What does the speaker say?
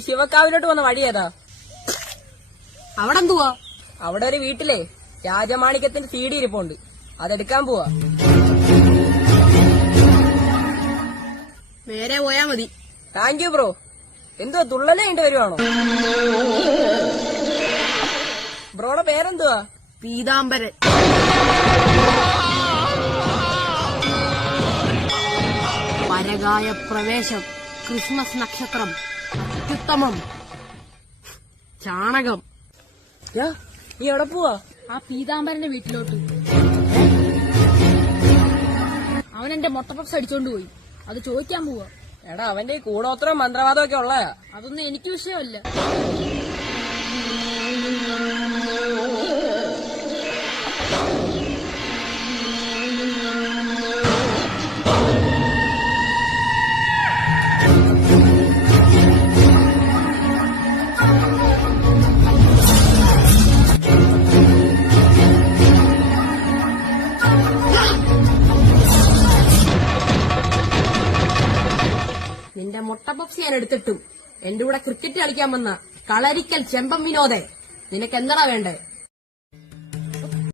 ഈ ശിവക്കാവിലോട്ട് വന്ന വഴി ഏതാ? അവിടെ എന്തുവാ? അവിടെ ഒരു വീട്ടിലെ രാജമാണിക്യത്തിന്റെ CD ഇരിപ്പുണ്ട്, അതെടുക്കാൻ പോവാ. നേരെ പോയാ മതി. Thank you bro. എന്തുവാ തുള്ളലേ ഇണ്ട് വരുവാണോ? ബ്രോയുടെ പേരെന്തുവാ? പീതാംബരൻ. പരകായ പ്രവേശം, ക്രിസ്മസ് നക്ഷത്രം, അത്യുത്തമം, ചാണകം. നീ എവിടെ പോവാ? ആ പീതാംബരന്റെ വീട്ടിലോട്ട്. അവൻ എന്റെ മൊട്ട പപ്സ് അടിച്ചോണ്ട് പോയി, അത് ചോദിക്കാൻ പോവാ. എടാ അവന്റെ ഈ കൂടോത്രം മന്ത്രവാദം ഒക്കെ ഉള്ളയാ. അതൊന്നും എനിക്ക് വിഷയമല്ല. നിന്റെ മുട്ട പപ്സ് ഞാൻ എടുത്തിട്ടും എന്റെ കൂടെ ക്രിക്കറ്റ് കളിക്കാൻ വന്ന കളരിക്കൽ ചെമ്പം വിനോദേ, നിനക്ക് എന്താ വേണ്ടേ?